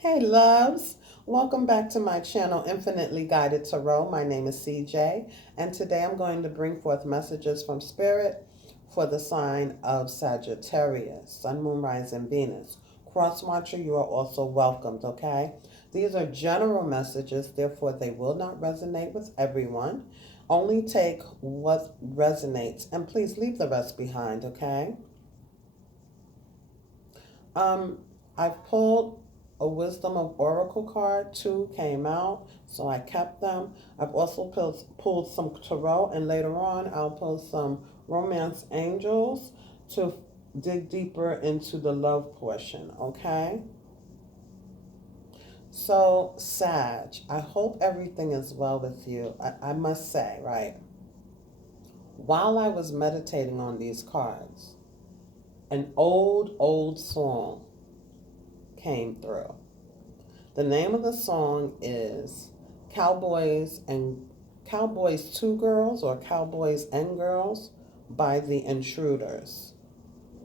Hey loves, welcome back to my channel Infinitely Guided Tarot. My name is CJ and today I'm going to bring forth messages from Spirit for the sign of Sagittarius, Sun, Moon, Rising, Venus. Cross Watcher, you are also welcomed, okay? These are general messages, therefore they will not resonate with everyone. Only take what resonates and please leave the rest behind, okay? Um, I've pulled a Wisdom of Oracle card. Two came out, so I kept them. I've also pulled some Tarot, and later on I'll pull some Romance Angels to dig deeper into the love portion, okay? So, Sag, I hope everything is well with you. I must say, right, while I was meditating on these cards, an old song came through. The name of the song is Cowboys Two Girls or Cowboys and Girls by the Intruders.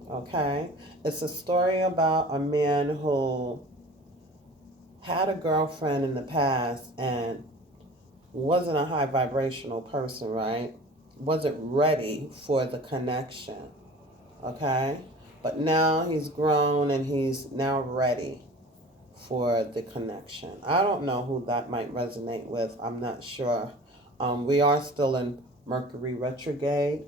Okay? It's a story about a man who had a girlfriend in the past and wasn't a high vibrational person, right? Wasn't ready for the connection. Okay? But now he's grown and he's now ready for the connection. I don't know who that might resonate with. I'm not sure. We are still in Mercury retrograde.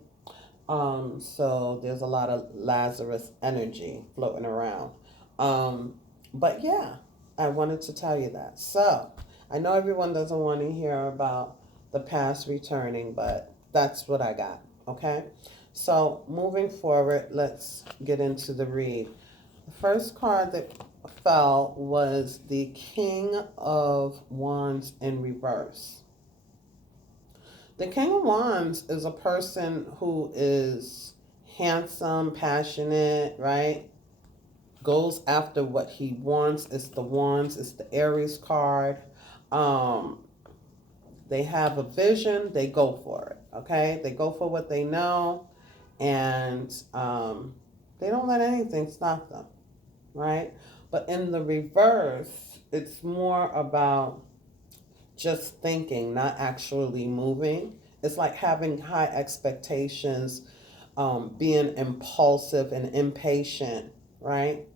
So there's a lot of Lazarus energy floating around. But yeah, I wanted to tell you that. So I know everyone doesn't want to hear about the past returning, but that's what I got. Okay. So moving forward, let's get into the read. The first card that fell was the King of Wands in reverse. The King of Wands is a person who is handsome, passionate, right? Goes after what he wants. It's the Wands, it's the Aries card. Um, they have a vision, they go for it, okay? They go for what they know, and they don't let anything stop them, right? But in the reverse, it's more about just thinking, not actually moving. It's like having high expectations, being impulsive and impatient, right?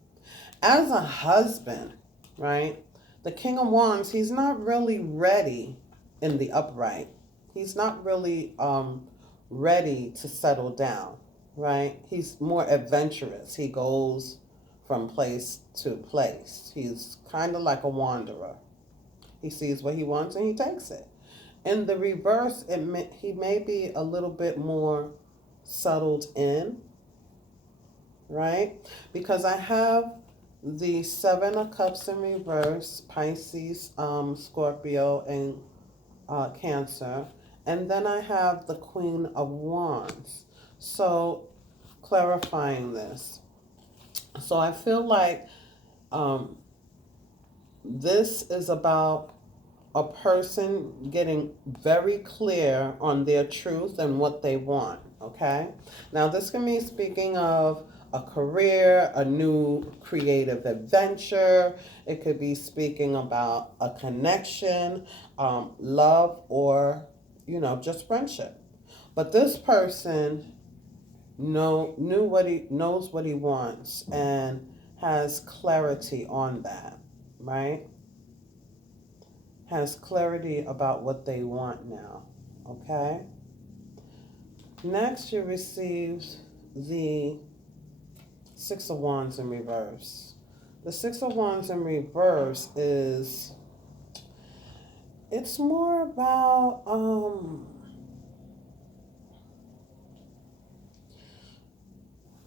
As a husband, right? The King of Wands, he's not really ready in the upright. He's not really ready to settle down, right? He's more adventurous. He goes from place to place. He's kind of like a wanderer. He sees what he wants and he takes it. In the reverse, he may be a little bit more settled in, right? Because I have the Seven of Cups in reverse, Pisces, Scorpio, and Cancer. And then I have the Queen of Wands. So, clarifying this. So, I feel like um, this is about a person getting very clear on their truth and what they want, okay? Now, this can be speaking of a career, a new creative adventure. It could be speaking about a connection, love, or, just friendship. But this person knows what he wants and has clarity on that, right? Has clarity about what they want now, okay? Next, you receive the Six of Wands in reverse. The Six of Wands in reverse it's more about,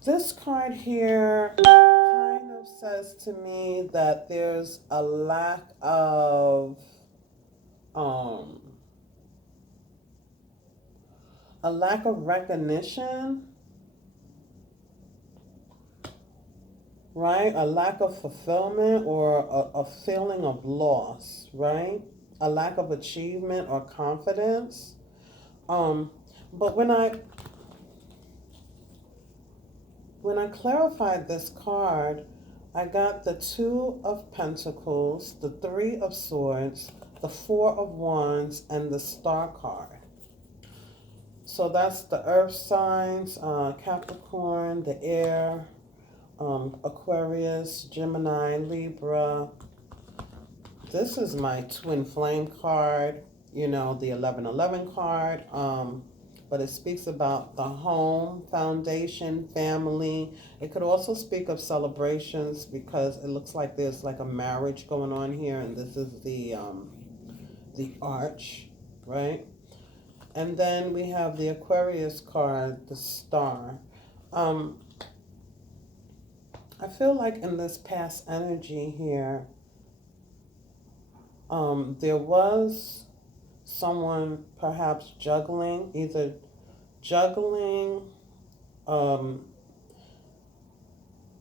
this card here kind of says to me that there's um, a lack of recognition, right? A lack of fulfillment or a feeling of loss, right? A lack of achievement or confidence. But when I clarified this card, I got the Two of Pentacles, the Three of Swords, the Four of Wands, and the Star card. So that's the earth signs, Capricorn, the air, Aquarius, Gemini, Libra. This is my twin flame card, you know, the 1111 card. But it speaks about the home, foundation, family. It could also speak of celebrations because it looks like there's like a marriage going on here, and this is the arch, right? And then we have the Aquarius card, the Star. I feel like in this past energy here, there was someone perhaps juggling, either juggling, I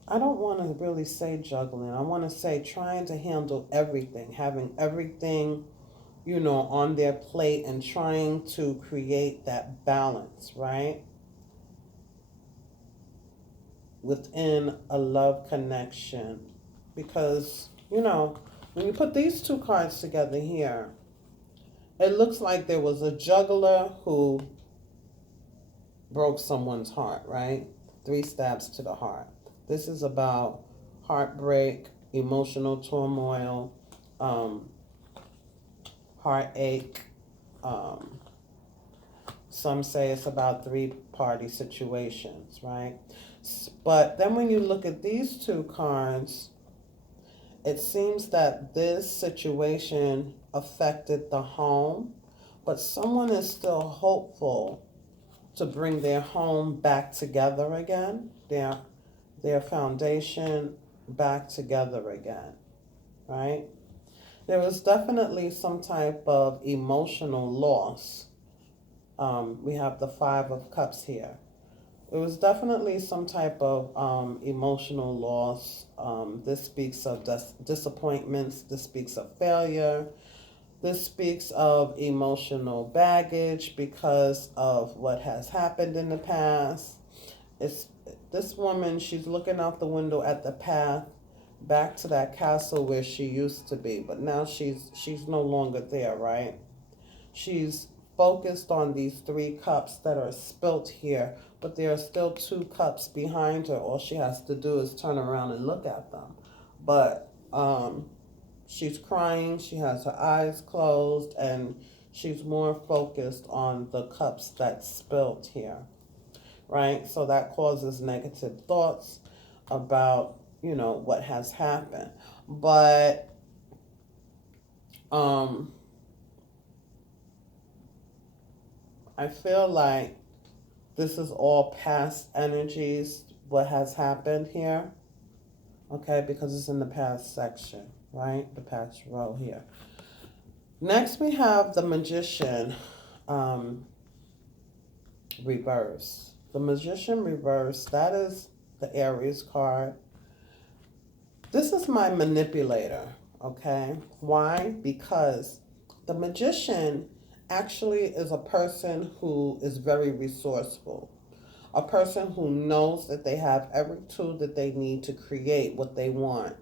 don't want to really say juggling. I want to say trying to handle everything, having everything, you know, on their plate and trying to create that balance, right? Within a love connection. Because, you know, when you put these two cards together here, it looks like there was a juggler who broke someone's heart, right? 3 stabs to the heart. This is about heartbreak, emotional turmoil, heartache. Some say it's about 3-party situations, right? But then when you look at these 2 cards, it seems that this situation affected the home, but someone is still hopeful to bring their home back together again, their foundation back together again, right? There was definitely some type of emotional loss. We have the 5 of Cups here. There was definitely some type of emotional loss. This speaks of disappointments. This speaks of failure. This speaks of emotional baggage because of what has happened in the past. This woman, she's looking out the window at the path back to that castle where she used to be, but now she's no longer there, right? She's focused on these 3 cups that are spilt here, but there are still 2 cups behind her. All she has to do is turn around and look at them. But she's crying, she has her eyes closed, and she's more focused on the cups that's spilt here, right? So that causes negative thoughts about, you know, what has happened. But I feel like this is all past energies, what has happened here, okay, because it's in the past section, right? The past row here. Next, we have the Magician reverse. The Magician reverse, that is the Aries card. This is my manipulator, okay? Why? Because the Magician actually is a person who is very resourceful, a person who knows that they have every tool that they need to create what they want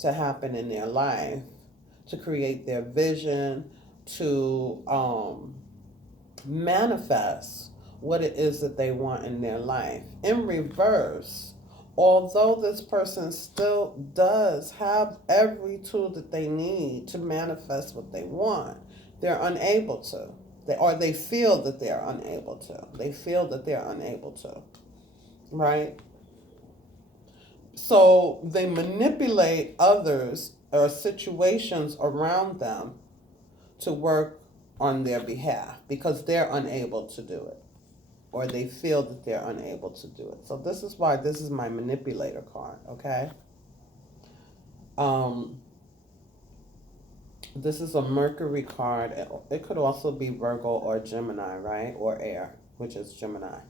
to happen in their life, to create their vision, to manifest what it is that they want in their life. In reverse, although this person still does have every tool that they need to manifest what they want, they're unable to. They feel that they're unable to. They feel that they're unable to, right? So they manipulate others or situations around them to work on their behalf because they're unable to do it, or they feel that they're unable to do it. So this is why this is my manipulator card, okay? This is a Mercury card. It could also be Virgo or Gemini, right? Or air, which is Gemini,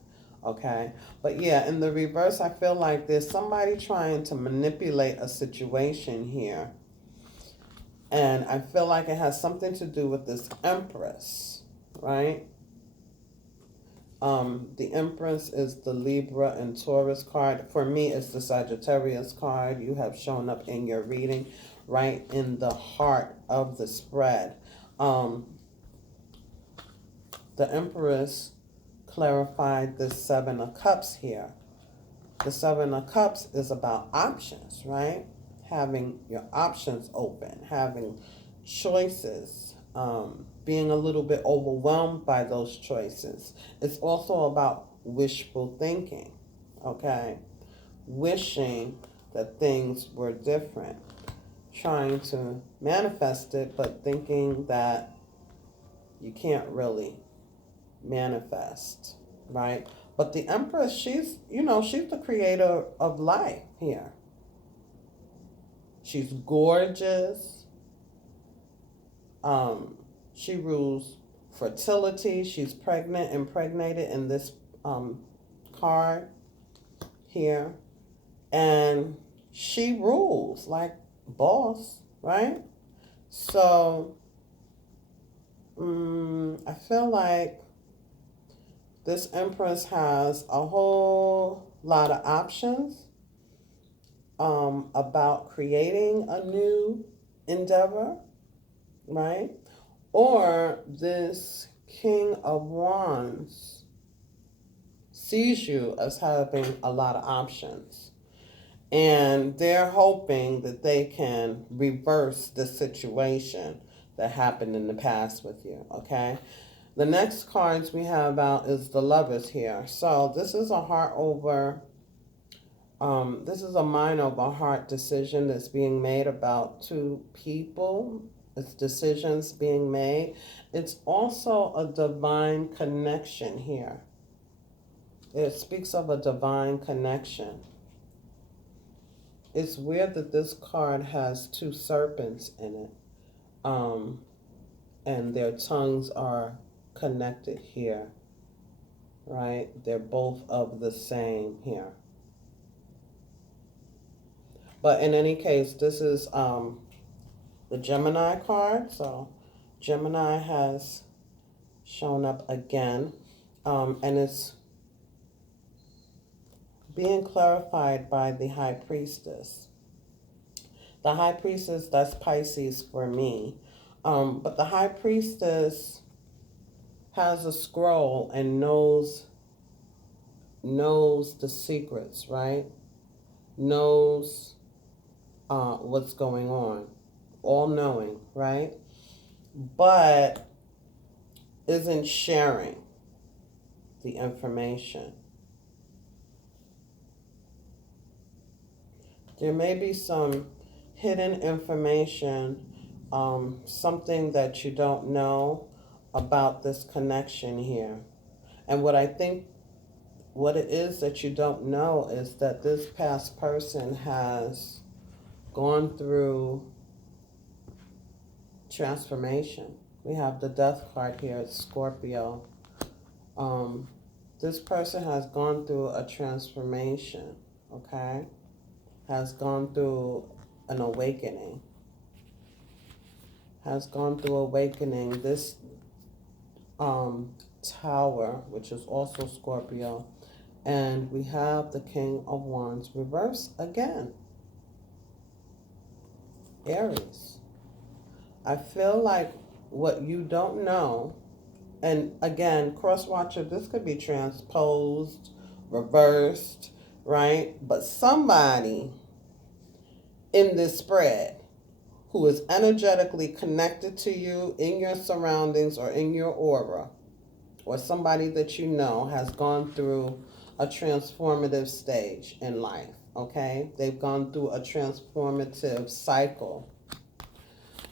okay? But yeah, in the reverse, I feel like there's somebody trying to manipulate a situation here. And I feel like it has something to do with this Empress, right? The Empress is the Libra and Taurus card. For me, it's the Sagittarius card. You have shown up in your reading right in the heart of the spread. The Empress clarified the Seven of Cups here. The Seven of Cups is about options, right? Having your options open, having choices, being a little bit overwhelmed by those choices. It's also about wishful thinking, okay? Wishing that things were different, trying to manifest it, but thinking that you can't really manifest, right? But the Empress, she's the creator of life here. She's gorgeous. She rules fertility. She's pregnant, impregnated in this card here. And she rules like boss, right? So I feel like this Empress has a whole lot of options about creating a new endeavor, right? Or this King of Wands sees you as having a lot of options. And they're hoping that they can reverse the situation that happened in the past with you, okay? The next cards we have out is the Lovers here. So this is a heart over, this is a mind over heart decision that's being made about two people. It's decisions being made. It's also a divine connection here. It speaks of a divine connection. It's weird that this card has two serpents in it. And their tongues are connected here, right? They're both of the same here. But in any case, this is the Gemini card. So Gemini has shown up again, and it's being clarified by the High Priestess. The High Priestess, that's Pisces for me. But the High Priestess has a scroll and knows the secrets, right? Knows what's going on. All-knowing, right? But isn't sharing the information. There may be some hidden information, something that you don't know about this connection here. And what it is that you don't know is that this past person has gone through transformation. We have the Death card here, it's Scorpio. This person has gone through a transformation, okay? Has gone through an awakening. Has gone through awakening. This Tower, which is also Scorpio, and we have the King of Wands reverse again. Aries. I feel like what you don't know, and again, cross watcher, this could be transposed, reversed, right? But somebody in this spread who is energetically connected to you in your surroundings or in your aura, or somebody that you know has gone through a transformative stage in life, okay? They've gone through a transformative cycle.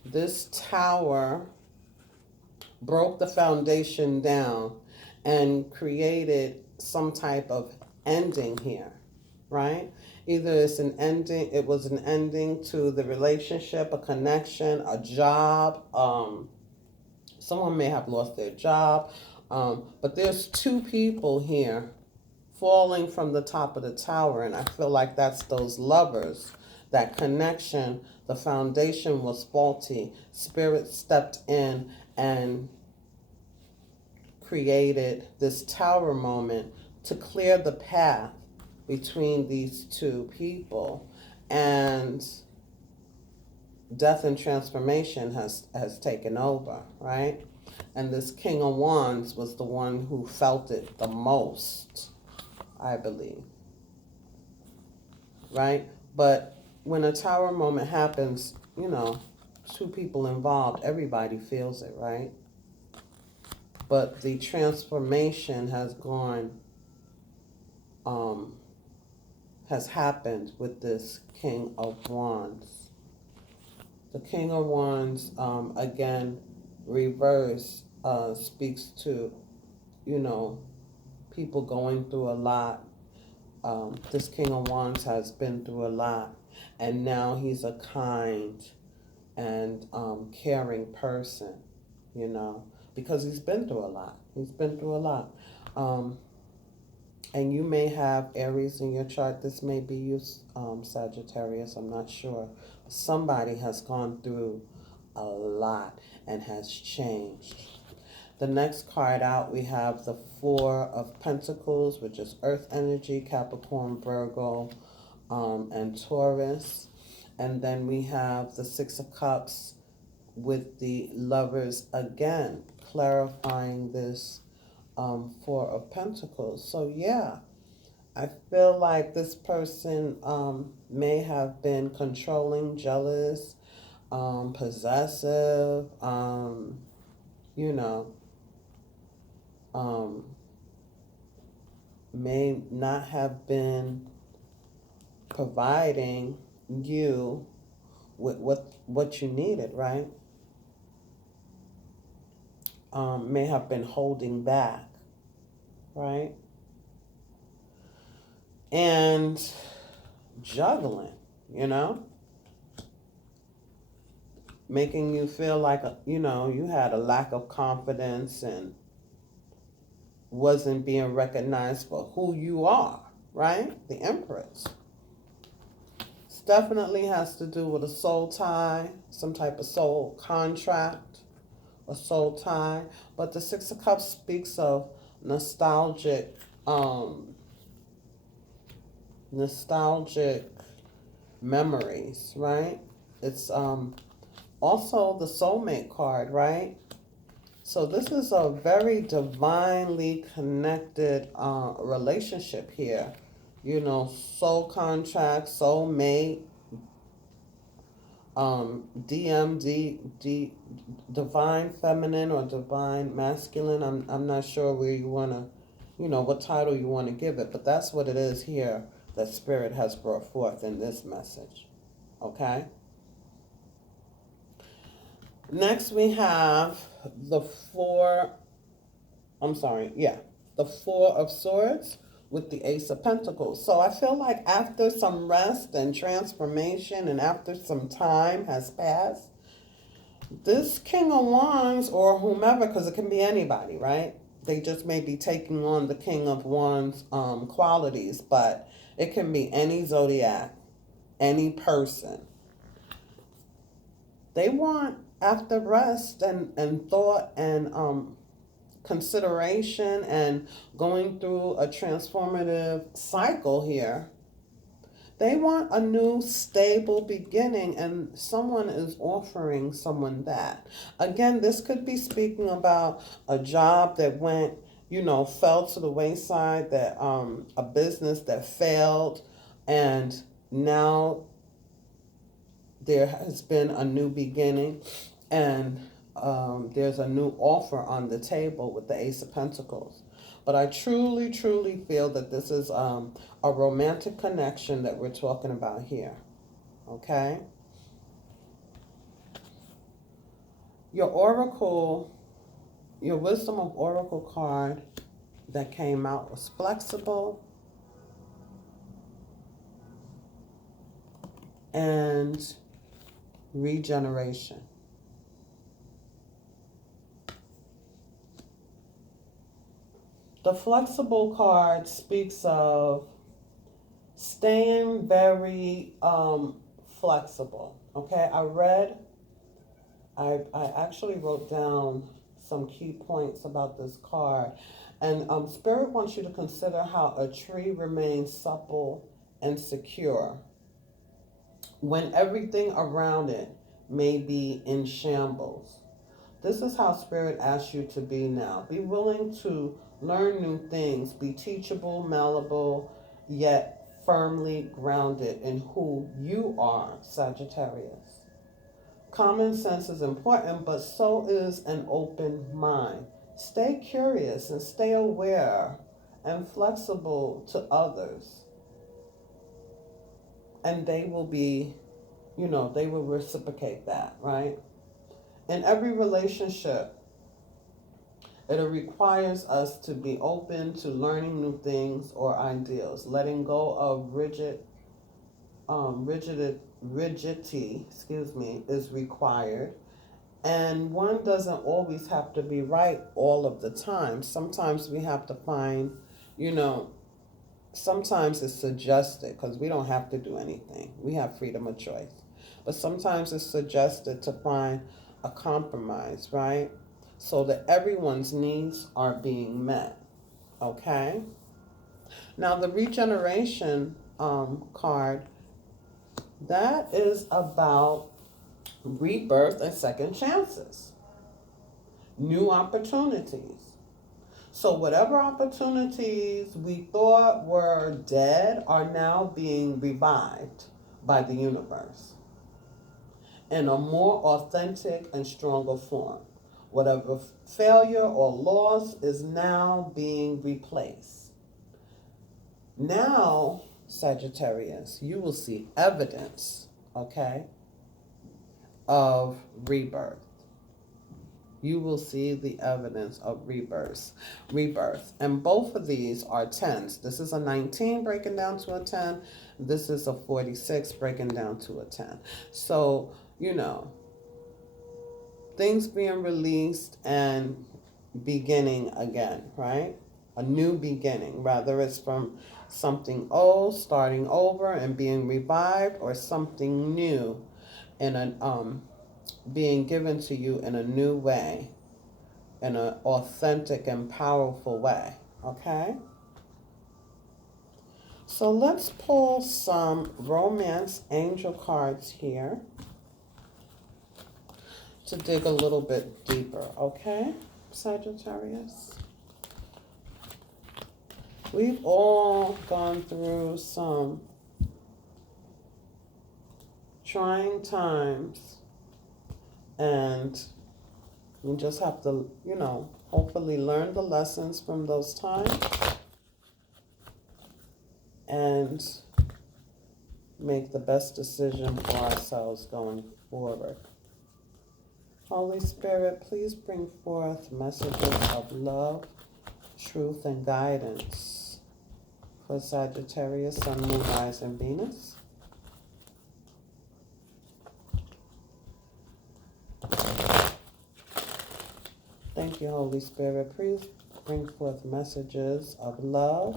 This Tower broke the foundation down and created some type of ending here, right? Either it was an ending to the relationship, a connection, a job. Someone may have lost their job. But there's two people here falling from the top of the tower, and I feel like that's those lovers. That connection, the foundation was faulty. Spirit stepped in and created this tower moment to clear the path between these two people, and death and transformation has taken over, right? And this King of Wands was the one who felt it the most, I believe, right? But when a tower moment happens, you know, two people involved, everybody feels it, right? But the transformation has happened with this King of Wands. The King of Wands, again, reverse, speaks to, you know, people going through a lot. This King of Wands has been through a lot, and now he's a kind and caring person, you know, because he's been through a lot. He's been through a lot. And you may have Aries in your chart. This may be you, Sagittarius. I'm not sure. Somebody has gone through a lot and has changed. The next card out, we have the Four of Pentacles, which is Earth energy, Capricorn, Virgo, and Taurus. And then we have the Six of Cups with the Lovers again, clarifying this Four of Pentacles. So yeah, I feel like this person may have been controlling, jealous, possessive, you know, may not have been providing you with what you needed, right? May have been holding back, right? And juggling, you know, making you feel like, you know, you had a lack of confidence and wasn't being recognized for who you are, right? The Empress. This definitely has to do with a soul tie, some type of soul contract, a soul tie. But the Six of Cups speaks of nostalgic memories, right? It's also the soulmate card, right? So this is a very divinely connected relationship here. You know, soul contract, soulmate, DMD, divine feminine or divine masculine. I'm not sure where you want to, you know, what title you want to give it, but that's what it is here that Spirit has brought forth in this message. Okay? Next we have the Four of Swords with the Ace of Pentacles. So I feel like after some rest and transformation and after some time has passed, this King of Wands or whomever, because it can be anybody, right? They just may be taking on the King of Wands qualities, but it can be any zodiac, any person. They want, after rest and thought and consideration and going through a transformative cycle here, they want a new stable beginning, and someone is offering someone that. Again, this could be speaking about a job that went, you know, fell to the wayside, that a business that failed, and now there has been a new beginning, and there's a new offer on the table with the Ace of Pentacles. But I truly, truly feel that this is a romantic connection that we're talking about here. Okay? Your Wisdom of Oracle card that came out was flexible and regeneration. The flexible card speaks of staying very flexible. Okay, I actually wrote down some key points about this card. And Spirit wants you to consider how a tree remains supple and secure when everything around it may be in shambles. This is how Spirit asks you to be now. Be willing to learn new things. Be teachable, malleable, yet firmly grounded in who you are, Sagittarius. Common sense is important, but so is an open mind. Stay curious and stay aware and flexible to others. And they will be, they will reciprocate that, right? In every relationship, it requires us to be open to learning new things or ideals, letting go of rigidity, is required. And one doesn't always have to be right all of the time. Sometimes we have to find, sometimes it's suggested because we don't have to do anything. We have freedom of choice. But sometimes it's suggested to find a compromise, right? So that everyone's needs are being met, okay? Now the regeneration card, that is about rebirth and second chances, new opportunities. So whatever opportunities we thought were dead are now being revived by the universe in a more authentic and stronger form. Whatever failure or loss is now being replaced. Now, Sagittarius, you will see evidence, okay, of rebirth. You will see the evidence of rebirth. And both of these are 10s. This is a 19 breaking down to a 10. This is a 46 breaking down to a 10. So, things being released and beginning again, right? A new beginning, whether it's from something old, starting over and being revived, or something new in being given to you in a new way, in an authentic and powerful way, okay? So let's pull some romance angel cards here to dig a little bit deeper, okay, Sagittarius? We've all gone through some trying times, and we just have to, hopefully learn the lessons from those times and make the best decision for ourselves going forward. Holy Spirit, please bring forth messages of love, truth, and guidance for Sagittarius, Sun, Moon, Rise, and Venus. Thank you, Holy Spirit. Please bring forth messages of love,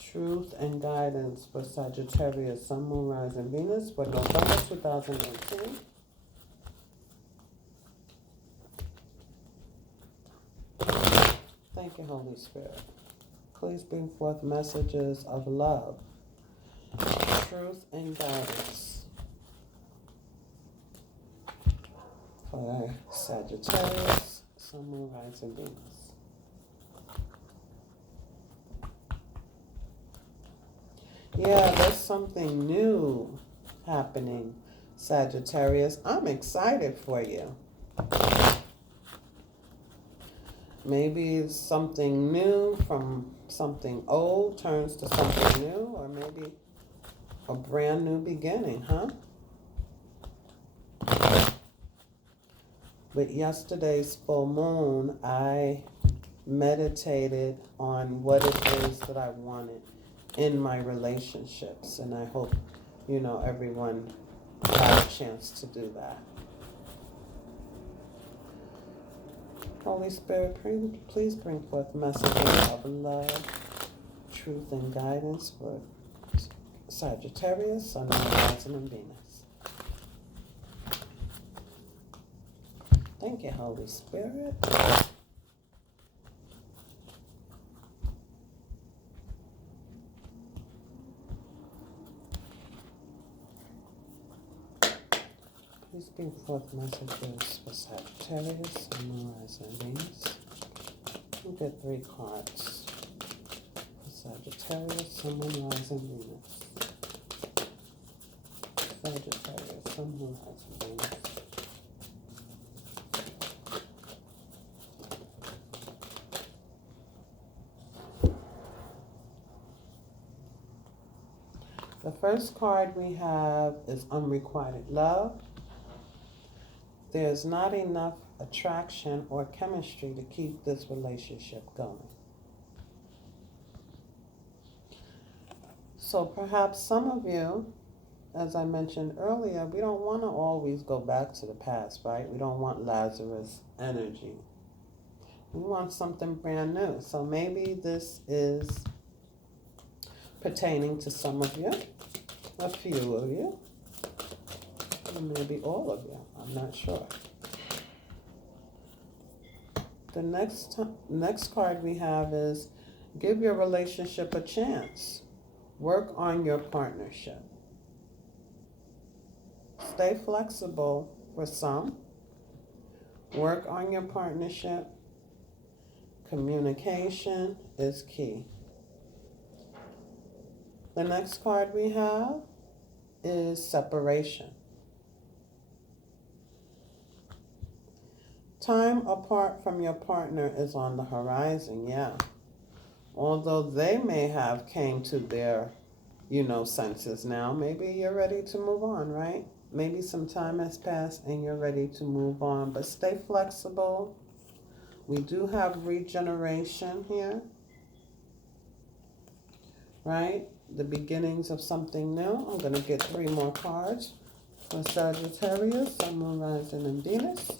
truth, and guidance for Sagittarius, Sun, Moon, Rise, and Venus for November 2018. Thank you, Holy Spirit. Please bring forth messages of love, truth, and guidance for Sagittarius, Sun, Moon, Rise, and Venus. Yeah, there's something new happening, Sagittarius. I'm excited for you. Maybe it's something new from something old turns to something new, or maybe a brand new beginning, huh? With yesterday's full moon, I meditated on what it is that I wanted in my relationships, and I hope, everyone had a chance to do that. Holy Spirit, please bring forth messages of love, truth, and guidance for Sagittarius, Sun, Moon, Rising, and Venus. Thank you, Holy Spirit. Please bring forth messages for Sagittarius, Sun, Moon, Rising, Venus. We'll get 3 cards for Sagittarius, Sun, Moon, Rising, Venus. Sagittarius, Sun, Moon, Rising, Venus. The first card we have is unrequited love. There's not enough attraction or chemistry to keep this relationship going. So perhaps some of you, as I mentioned earlier, we don't want to always go back to the past, right? We don't want Lazarus energy. We want something brand new. So maybe this is pertaining to some of you, a few of you, or maybe all of you. I'm not sure. The next card we have is give your relationship a chance. Work on your partnership. Stay flexible for some. Work on your partnership. Communication is key. The next card we have is separation. Time apart from your partner is on the horizon, yeah. Although they may have came to their, senses now, maybe you're ready to move on, right? Maybe some time has passed and you're ready to move on, but stay flexible. We do have regeneration here, right? The beginnings of something new. I'm going to get 3 more cards for Sagittarius, Sun, Moon, Rising, and Venus.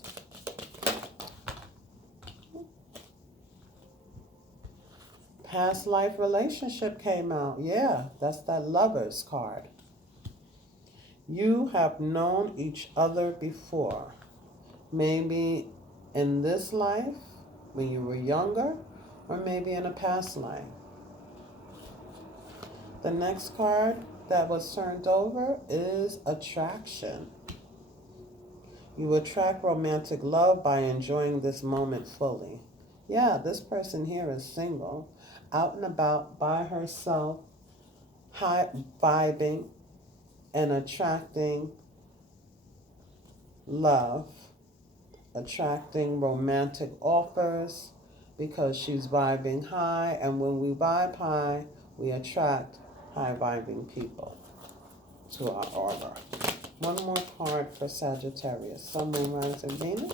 Past life relationship came out. Yeah, that's that Lovers card. You have known each other before. Maybe in this life, when you were younger, or maybe in a past life. The next card that was turned over is attraction. You attract romantic love by enjoying this moment fully. Yeah, this person here is single, out and about by herself, high vibing and attracting love, attracting romantic offers because she's vibing high. And when we vibe high, we attract high vibing people to our aura. One more card for Sagittarius, Sun, Moon, Rising, Venus.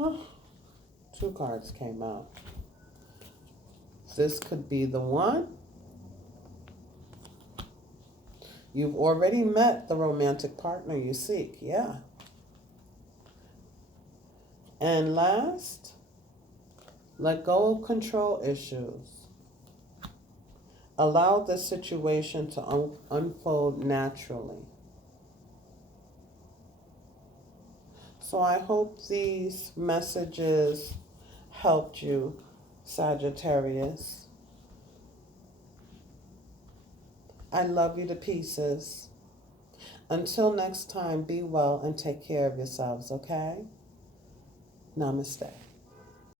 Oh, 2 cards came out. This could be the one. You've already met the romantic partner you seek, yeah. And last, let go of control issues. Allow the situation to unfold naturally. So I hope these messages helped you, Sagittarius. I love you to pieces. Until next time, be well and take care of yourselves, okay? Namaste.